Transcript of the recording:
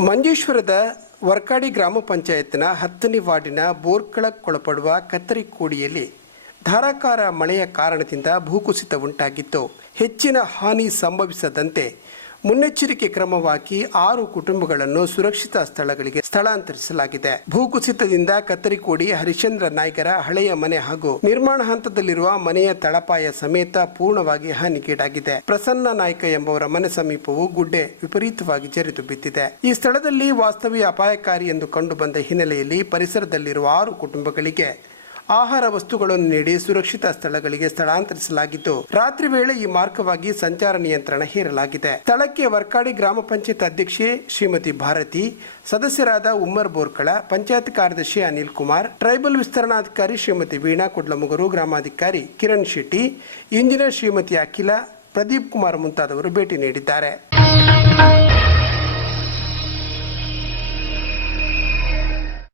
ಮಂಜೇಶ್ವರದ ವರ್ಕಾಡಿ ಗ್ರಾಮ ಪಂಚಾಯತ್ನ ಹತ್ತನೇ ವಾರ್ಡಿನ ಬೋರ್ಕಳಕ್ಕೊಳಪಡುವ ಕತ್ತರಿಕೋಡಿಯಲ್ಲಿ ಧಾರಾಕಾರ ಮಳೆಯ ಕಾರಣದಿಂದ ಭೂಕುಸಿತ ಉಂಟಾಗಿತ್ತು. ಹೆಚ್ಚಿನ ಹಾನಿ ಸಂಭವಿಸದಂತೆ ಮುನ್ನೆಚ್ಚರಿಕೆ ಕ್ರಮವಾಗಿ ಆರು ಕುಟುಂಬಗಳನ್ನು ಸುರಕ್ಷಿತ ಸ್ಥಳಗಳಿಗೆ ಸ್ಥಳಾಂತರಿಸಲಾಗಿದೆ. ಭೂಕುಸಿತದಿಂದ ಕತ್ತರಿಕೋಡಿ ಹರಿಶ್ಚಂದ್ರ ನಾಯ್ಕರ ಹಳೆಯ ಮನೆ ಹಾಗೂ ನಿರ್ಮಾಣ ಹಂತದಲ್ಲಿರುವ ಮನೆಯ ತಳಪಾಯ ಸಮೇತ ಪೂರ್ಣವಾಗಿ ಹಾನಿಗೀಡಾಗಿದೆ. ಪ್ರಸನ್ನ ನಾಯ್ಕ ಎಂಬವರ ಮನೆ ಸಮೀಪವು ಗುಡ್ಡೆ ವಿಪರೀತವಾಗಿ ಜರಿದು ಬಿದ್ದಿದೆ. ಈ ಸ್ಥಳದಲ್ಲಿ ವಾಸ್ತವ್ಯ ಅಪಾಯಕಾರಿ ಎಂದು ಕಂಡುಬಂದ ಹಿನ್ನೆಲೆಯಲ್ಲಿ ಪರಿಸರದಲ್ಲಿರುವ ಆರು ಕುಟುಂಬಗಳಿಗೆ ಆಹಾರ ವಸ್ತುಗಳನ್ನು ನೀಡಿ ಸುರಕ್ಷಿತ ಸ್ಥಳಗಳಿಗೆ ಸ್ಥಳಾಂತರಿಸಲಾಗಿದ್ದು ರಾತ್ರಿ ವೇಳೆ ಈ ಮಾರ್ಗವಾಗಿ ಸಂಚಾರ ನಿಯಂತ್ರಣ ಹೇರಲಾಗಿದೆ. ಸ್ಥಳಕ್ಕೆ ವರ್ಕಾಡಿ ಗ್ರಾಮ ಪಂಚಾಯತ್ ಅಧ್ಯಕ್ಷೆ ಶ್ರೀಮತಿ ಭಾರತಿ, ಸದಸ್ಯರಾದ ಉಮ್ಮರ್ ಬೋರ್ಕಳ, ಪಂಚಾಯತ್ ಕಾರ್ಯದರ್ಶಿ ಅನಿಲ್ ಕುಮಾರ್, ಟ್ರೈಬಲ್ ವಿಸ್ತರಣಾಧಿಕಾರಿ ಶ್ರೀಮತಿ ವೀಣಾ ಕುಡ್ಲಮುಗರು, ಗ್ರಾಮಾಧಿಕಾರಿ ಕಿರಣ್ ಶೆಟ್ಟಿ, ಇಂಜಿನಿಯರ್ ಶ್ರೀಮತಿ ಅಖಿಲ, ಪ್ರದೀಪ್ ಕುಮಾರ್ ಮುಂತಾದವರು ಭೇಟಿ ನೀಡಿದ್ದಾರೆ.